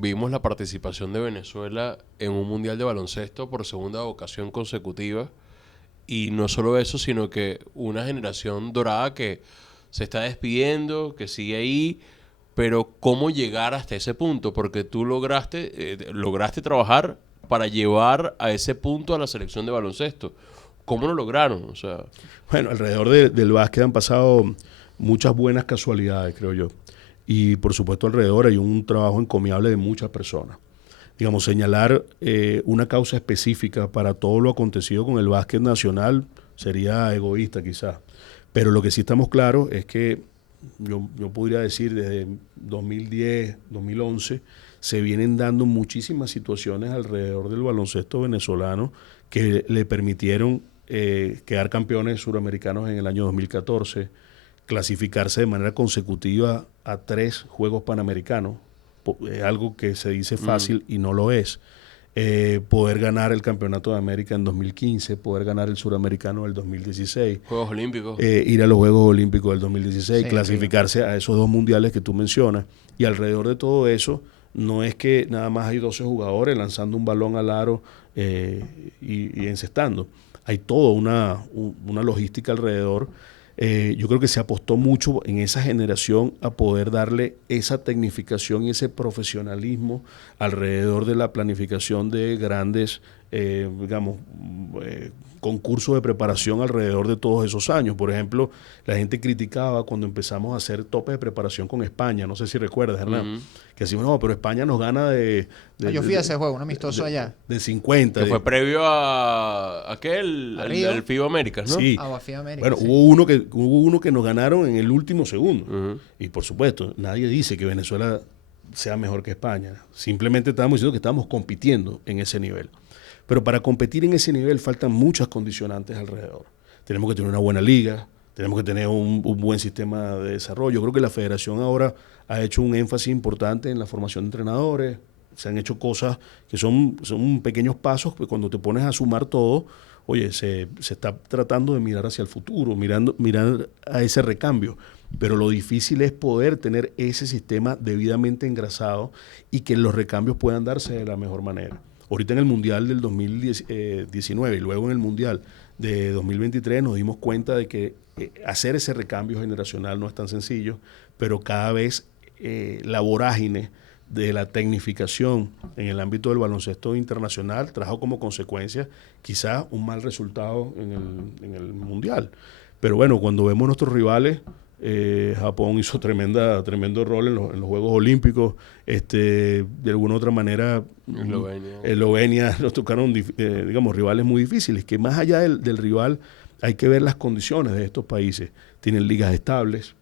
vimos la participación de Venezuela en un mundial de baloncesto por segunda ocasión consecutiva. Y no solo eso, sino que una generación dorada que se está despidiendo, que sigue ahí, pero ¿cómo llegar hasta ese punto? Porque tú lograste trabajar para llevar a ese punto a la selección de baloncesto. ¿Cómo lo lograron? O sea, Bueno, alrededor del básquet han pasado muchas buenas casualidades, creo yo. Y por supuesto alrededor hay un trabajo encomiable de muchas personas. Digamos, señalar una causa específica para todo lo acontecido con el básquet nacional sería egoísta quizás. Pero lo que sí estamos claros es que yo podría decir desde 2010, 2011, se vienen dando muchísimas situaciones alrededor del baloncesto venezolano que le permitieron quedar campeones suramericanos en el año 2014, clasificarse de manera consecutiva a 3 Juegos Panamericanos, algo que se dice fácil y no lo es. Poder ganar el Campeonato de América en 2015, poder ganar el Suramericano del 2016, Juegos Olímpicos. ir a los Juegos Olímpicos del 2016, Sí, clasificarse a esos 2 mundiales que tú mencionas. Y alrededor de todo eso, no es que nada más hay 12 jugadores lanzando un balón al aro y encestando. Hay toda una logística alrededor. Yo creo que se apostó mucho en esa generación a poder darle esa tecnificación y ese profesionalismo alrededor de la planificación de grandes, digamos, concursos de preparación alrededor de todos esos años. Por ejemplo, la gente criticaba cuando empezamos a hacer topes de preparación con España, no sé si recuerdas, Hernán, que decimos, no, pero España nos gana Yo fui a ese juego, un amistoso allá. de 50. Que fue previo a aquel, ¿A al, Río? al FIBA Américas, ¿no? Sí. A Guafía América. Bueno, Sí. hubo uno que nos ganaron en el último segundo. Ujú. Y por supuesto, nadie dice que Venezuela sea mejor que España. Simplemente estábamos diciendo que estábamos compitiendo en ese nivel. Pero para competir en ese nivel faltan muchas condicionantes alrededor. Tenemos que tener una buena liga, tenemos que tener un buen sistema de desarrollo. Creo que la federación ahora ha hecho un énfasis importante en la formación de entrenadores. Se han hecho cosas que son pequeños pasos, que cuando te pones a sumar todo, oye, se está tratando de mirar hacia el futuro, mirar a ese recambio. Pero lo difícil es poder tener ese sistema debidamente engrasado y que los recambios puedan darse de la mejor manera. Ahorita en el Mundial del 2019 y luego en el Mundial de 2023 nos dimos cuenta de que hacer ese recambio generacional no es tan sencillo, pero cada vez la vorágine de la tecnificación en el ámbito del baloncesto internacional trajo como consecuencia quizás un mal resultado en el Mundial. Pero bueno, cuando vemos nuestros rivales, Japón hizo tremendo rol en los Juegos Olímpicos. De alguna u otra manera, Eslovenia nos tocaron, digamos, rivales muy difíciles, que más allá del rival hay que ver las condiciones de estos países. Tienen ligas estables,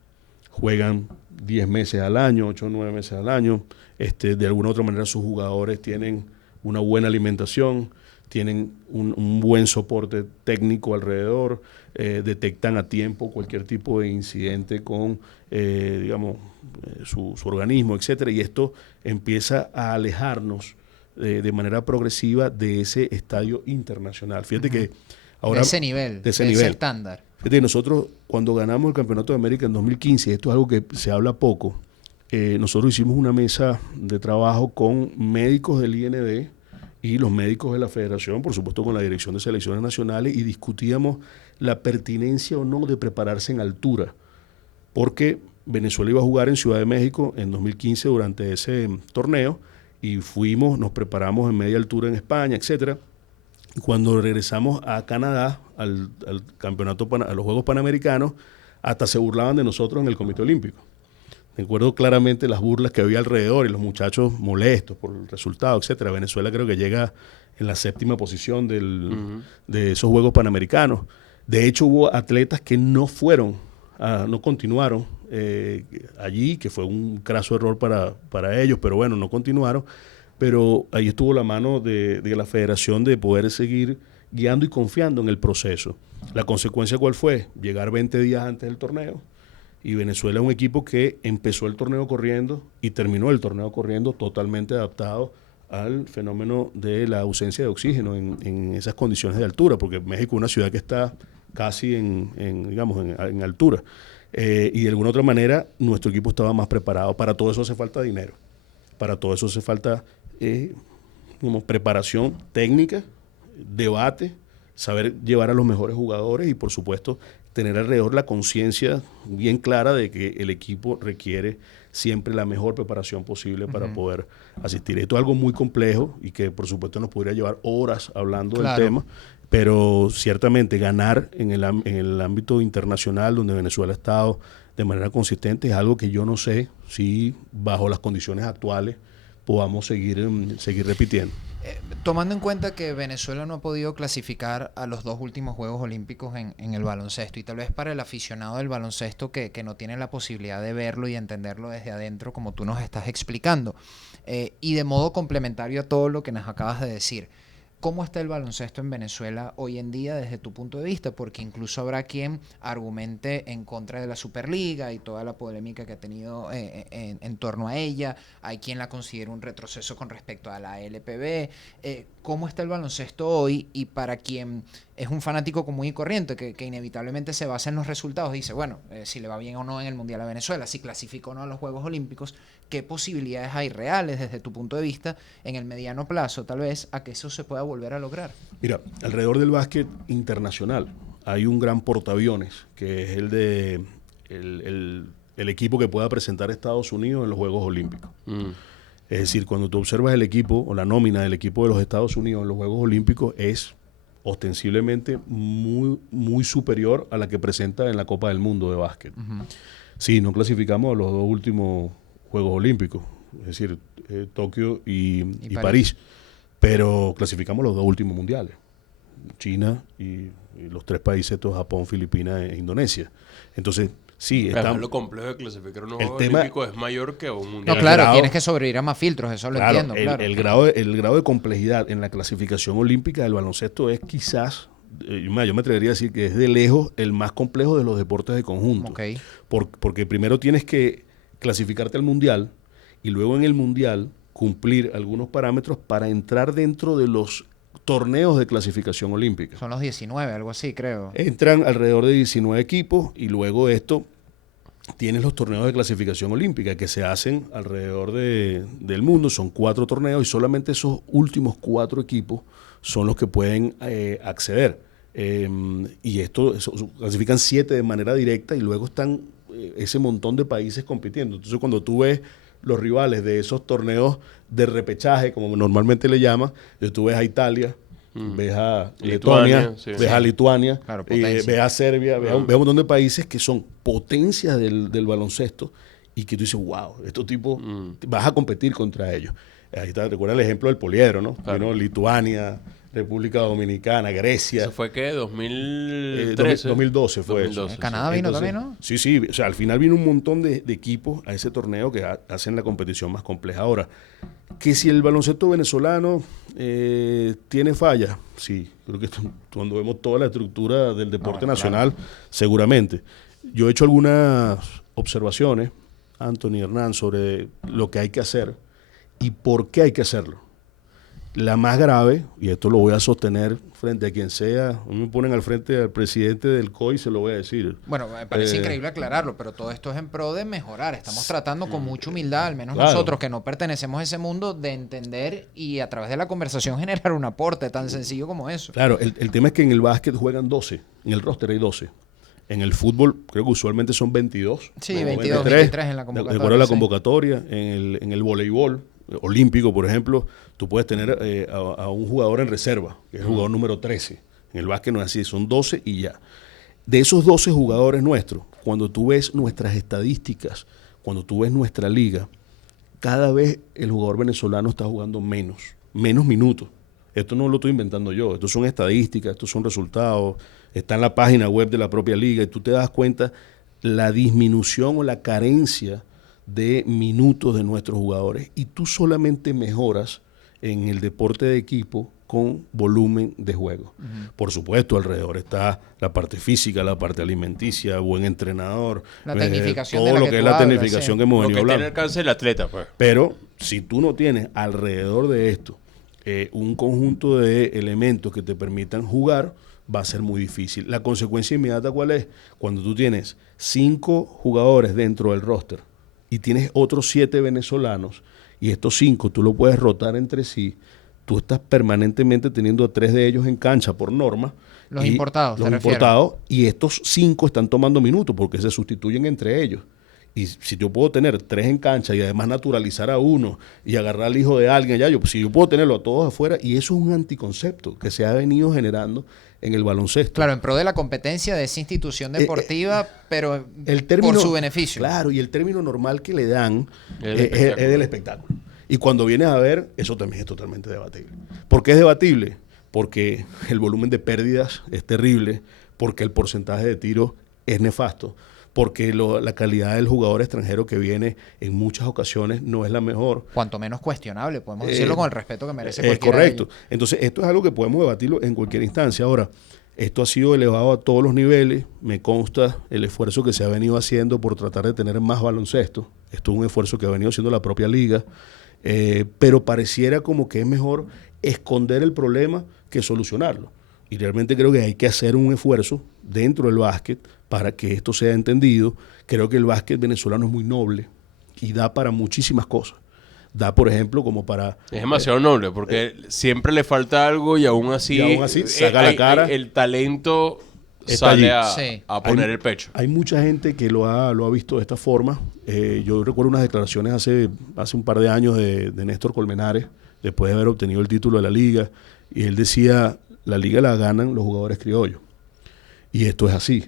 juegan 10 meses al año, 8 o 9 meses al año. De alguna u otra manera sus jugadores tienen una buena alimentación, tienen un buen soporte técnico alrededor, detectan a tiempo cualquier tipo de incidente con, digamos, su organismo, etcétera, y esto empieza a alejarnos de manera progresiva de ese estadio internacional. Fíjate que ahora... De ese nivel, de ese de ese nivel. estándar. Fíjate, nosotros cuando ganamos el Campeonato de América en 2015, esto es algo que se habla poco, nosotros hicimos una mesa de trabajo con médicos del IND y los médicos de la federación, por supuesto con la Dirección de Selecciones Nacionales, y discutíamos la pertinencia o no de prepararse en altura, porque Venezuela iba a jugar en Ciudad de México en 2015 durante ese torneo, y nos preparamos en media altura en España, etcétera. Y cuando regresamos a Canadá, al campeonato, a los Juegos Panamericanos, hasta se burlaban de nosotros en el Comité Olímpico. Recuerdo claramente las burlas que había alrededor y los muchachos molestos por el resultado, etcétera. Venezuela creo que llega en la 7ª posición de esos Juegos Panamericanos. De hecho, hubo atletas que no continuaron allí, que fue un craso error para ellos, pero bueno, no continuaron. Pero ahí estuvo la mano de la federación de poder seguir guiando y confiando en el proceso. La consecuencia, ¿cuál fue? Llegar 20 días antes del torneo, y Venezuela es un equipo que empezó el torneo corriendo y terminó el torneo corriendo totalmente adaptado al fenómeno de la ausencia de oxígeno en esas condiciones de altura, porque México es una ciudad que está casi en altura. Y de alguna otra manera nuestro equipo estaba más preparado. Para todo eso hace falta dinero. Para todo eso hace falta como preparación técnica, debate, saber llevar a los mejores jugadores y, por supuesto, tener alrededor la conciencia bien clara de que el equipo requiere siempre la mejor preparación posible para poder asistir. Esto es algo muy complejo y que, por supuesto, nos podría llevar horas hablando del tema, pero ciertamente ganar en el ámbito internacional donde Venezuela ha estado de manera consistente es algo que yo no sé si bajo las condiciones actuales podamos seguir repitiendo. Tomando en cuenta que Venezuela no ha podido clasificar a los 2 últimos Juegos Olímpicos en el baloncesto, y tal vez para el aficionado del baloncesto que no tiene la posibilidad de verlo y entenderlo desde adentro como tú nos estás explicando, y de modo complementario a todo lo que nos acabas de decir, ¿cómo está el baloncesto en Venezuela hoy en día desde tu punto de vista? Porque incluso habrá quien argumente en contra de la Superliga y toda la polémica que ha tenido en torno a ella. Hay quien la considera un retroceso con respecto a la LPB. ¿Cómo está el baloncesto hoy? Y para quien es un fanático común y corriente, que inevitablemente se basa en los resultados, dice, bueno, si le va bien o no en el Mundial a Venezuela, si clasifica o no a los Juegos Olímpicos, ¿qué posibilidades hay reales desde tu punto de vista en el mediano plazo, tal vez, a que eso se pueda volver a lograr? Mira, alrededor del básquet internacional hay un gran portaaviones, que es el de el equipo que pueda presentar a Estados Unidos en los Juegos Olímpicos. Es decir, cuando tú observas el equipo o la nómina del equipo de los Estados Unidos en los Juegos Olímpicos es ostensiblemente muy, muy superior a la que presenta en la Copa del Mundo de básquet. Sí, no clasificamos a los 2 últimos Juegos Olímpicos, es decir, Tokio y París, pero clasificamos los 2 últimos mundiales, China y los 3 países, estos, Japón, Filipinas e Indonesia. Entonces, sí, además, lo complejo de clasificar unos Juegos Olímpicos es mayor que un mundial. No, claro, tienes que sobrevivir a más filtros, eso lo entiendo. El grado de complejidad en la clasificación olímpica del baloncesto es quizás, yo me atrevería a decir que es de lejos el más complejo de los deportes de conjunto. Okay. Porque primero tienes que clasificarte al mundial y luego en el mundial cumplir algunos parámetros para entrar dentro de los torneos de clasificación olímpica. Son los 19, algo así, creo. Entran alrededor de 19 equipos y luego esto tienes los torneos de clasificación olímpica que se hacen alrededor del mundo. Son 4 torneos y solamente esos últimos 4 equipos son los que pueden acceder. Y esto clasifican 7 de manera directa y luego están ese montón de países compitiendo. Entonces, cuando tú ves los rivales de esos torneos de repechaje, como normalmente le llaman, tú ves a Italia, ves a Letonia, ves a Lituania, claro, ves a Serbia, ves a un montón de países que son potencias del baloncesto y que tú dices, wow, estos tipos, vas a competir contra ellos. Ahí está, recuerda el ejemplo del poliedro, ¿no? Claro. Lituania, República Dominicana, Grecia. ¿Eso fue qué? ¿2013? 2012 fue 2012, eso. Canadá vino también, ¿no? Sí. O sea, al final vino un montón de equipos a ese torneo que hacen la competición más compleja. Ahora, que si el baloncesto venezolano tiene fallas, sí. Creo que cuando vemos toda la estructura del deporte nacional, seguramente. Yo he hecho algunas observaciones, Anthony, Hernán, sobre lo que hay que hacer y por qué hay que hacerlo. La más grave, y esto lo voy a sostener frente a quien sea, me ponen al frente al presidente del COI y se lo voy a decir. Bueno, me parece increíble aclararlo, pero todo esto es en pro de mejorar. Estamos tratando con mucha humildad, al menos nosotros que no pertenecemos a ese mundo, de entender y a través de la conversación generar un aporte tan sencillo como eso. Claro, el tema es que en el básquet juegan 12, en el roster hay 12. En el fútbol creo que usualmente son 22. Sí, 22, 23 en la convocatoria. De acuerdo a la convocatoria, en el voleibol olímpico, por ejemplo, tú puedes tener a un jugador en reserva, que es el jugador número 13. En el básquet no es así, son 12 y ya. De esos 12 jugadores nuestros, cuando tú ves nuestras estadísticas, cuando tú ves nuestra liga, cada vez el jugador venezolano está jugando menos minutos. Esto no lo estoy inventando yo, esto son estadísticas, estos son resultados, está en la página web de la propia liga y tú te das cuenta la disminución o la carencia de minutos de nuestros jugadores y tú solamente mejoras en el deporte de equipo con volumen de juego. Por supuesto, alrededor está la parte física, la parte alimenticia, buen entrenador, la tecnificación todo lo que es la tecnificación que hemos venido hablando. Lo que tiene alcance el atleta, pues. Pero si tú no tienes alrededor de esto un conjunto de elementos que te permitan jugar, va a ser muy difícil. La consecuencia inmediata, ¿cuál es? Cuando tú tienes 5 jugadores dentro del roster y tienes otros 7 venezolanos y estos 5 tú lo puedes rotar entre sí, tú estás permanentemente teniendo a 3 de ellos en cancha por norma. Los importados, Los ¿te refieres? importados, y estos 5 están tomando minutos porque se sustituyen entre ellos. Y si yo puedo tener 3 en cancha y además naturalizar a uno y agarrar al hijo de alguien allá, si yo puedo tenerlo a todos afuera, y eso es un anticoncepto que se ha venido generando en el baloncesto. Claro, en pro de la competencia de esa institución deportiva, pero por su beneficio. Claro, y el término normal que le dan El es espectáculo. del espectáculo. Y cuando vienes a ver, eso también es totalmente debatible. ¿Por qué es debatible? Porque el volumen de pérdidas es terrible, porque el porcentaje de tiros es nefasto, porque la calidad del jugador extranjero que viene en muchas ocasiones no es la mejor. Cuanto menos cuestionable, podemos decirlo con el respeto que merece Es cualquiera de correcto. ellos. Entonces, esto es algo que podemos debatirlo en cualquier instancia. Ahora, esto ha sido elevado a todos los niveles. Me consta el esfuerzo que se ha venido haciendo por tratar de tener más baloncesto. Esto es un esfuerzo que ha venido haciendo la propia liga. Pero pareciera como que es mejor esconder el problema que solucionarlo. Y realmente creo que hay que hacer un esfuerzo dentro del básquet para que esto sea entendido. Creo que el básquet venezolano es muy noble y da para muchísimas cosas. Da, por ejemplo, como para... Es demasiado noble porque siempre le falta algo y aún así, saca la cara. el talento Está sale allí. a poner el pecho. Hay mucha gente que lo ha visto de esta forma. Yo recuerdo unas declaraciones hace un par de años de Néstor Colmenares, después de haber obtenido el título de la liga, y él decía, la liga la ganan los jugadores criollos. Y esto es así.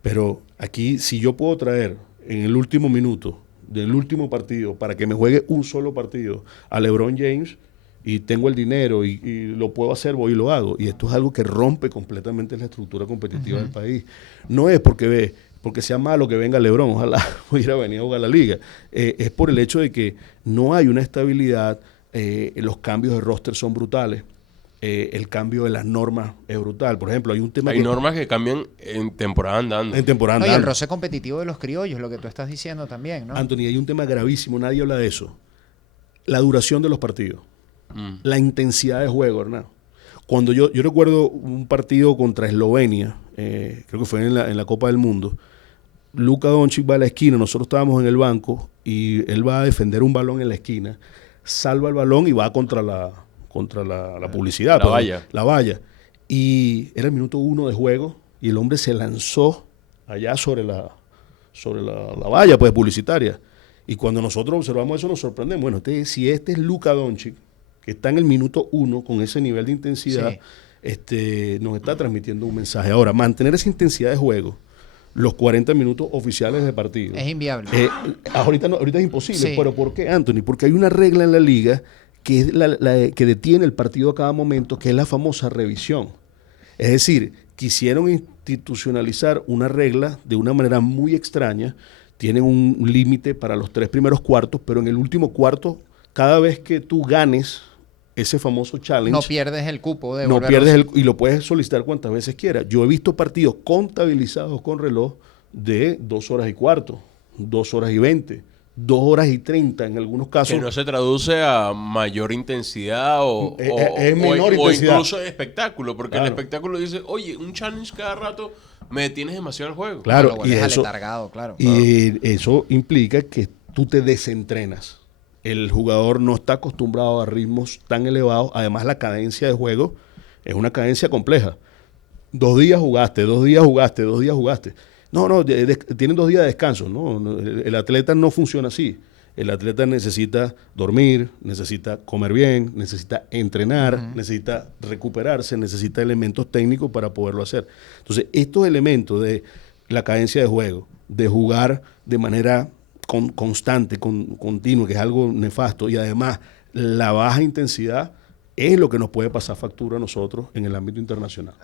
Pero aquí, si yo puedo traer en el último minuto del último partido para que me juegue un solo partido a LeBron James, y tengo el dinero y lo puedo hacer, voy y lo hago. Y esto es algo que rompe completamente la estructura competitiva del país. No es porque sea malo que venga LeBron, ojalá hubiera venido a jugar la liga. Es por el hecho de que no hay una estabilidad, los cambios de roster son brutales, el cambio de las normas es brutal. Por ejemplo, hay un tema Hay normas que cambian en temporada andando. en temporada No, y el andando. roce competitivo de los criollos, lo que tú estás diciendo también, ¿no? Anthony, hay un tema gravísimo, nadie habla de eso. La duración de los partidos. La intensidad de juego, Hernán. Cuando yo recuerdo un partido contra Eslovenia, creo que fue en la Copa del Mundo, Luka Doncic va a la esquina, nosotros estábamos en el banco y él va a defender un balón en la esquina, salva el balón y va contra la publicidad. La valla. Y era el minuto 1 de juego y el hombre se lanzó allá sobre la valla pues publicitaria. Y cuando nosotros observamos eso nos sorprendemos. Bueno, si este es Luka Doncic, que está en el minuto 1 con ese nivel de intensidad, nos está transmitiendo un mensaje. Ahora, mantener esa intensidad de juego, los 40 minutos oficiales de partido. Es inviable. Ahorita es imposible. Sí. ¿Pero por qué, Anthony? Porque hay una regla en la liga que es que detiene el partido a cada momento, que es la famosa revisión. Es decir, quisieron institucionalizar una regla de una manera muy extraña. Tienen un límite para los 3 primeros cuartos, pero en el último cuarto, cada vez que tú ganes ese famoso challenge, No pierdes el cupo de no volverlo- pierdes y lo puedes solicitar cuantas veces quieras. Yo he visto partidos contabilizados con reloj de 2 horas y cuarto, 2 horas y 20, 2 horas y 30 en algunos casos. Que no se traduce a mayor intensidad Es menor o intensidad. incluso de espectáculo, porque Claro. el espectáculo dice, oye, un challenge cada rato me detienes demasiado el juego. Claro, Lo vuelves aletargado, claro. Y eso implica que tú te desentrenas. El jugador no está acostumbrado a ritmos tan elevados. Además, la cadencia de juego es una cadencia compleja. 2 días jugaste, 2 días jugaste, 2 días jugaste. No, tienen 2 días de descanso. No, el atleta no funciona así. El atleta necesita dormir, necesita comer bien, necesita entrenar, necesita recuperarse, necesita elementos técnicos para poderlo hacer. Entonces, estos elementos de la cadencia de juego, de jugar de manera constante, continua, que es algo nefasto, y además la baja intensidad es lo que nos puede pasar factura a nosotros en el ámbito internacional.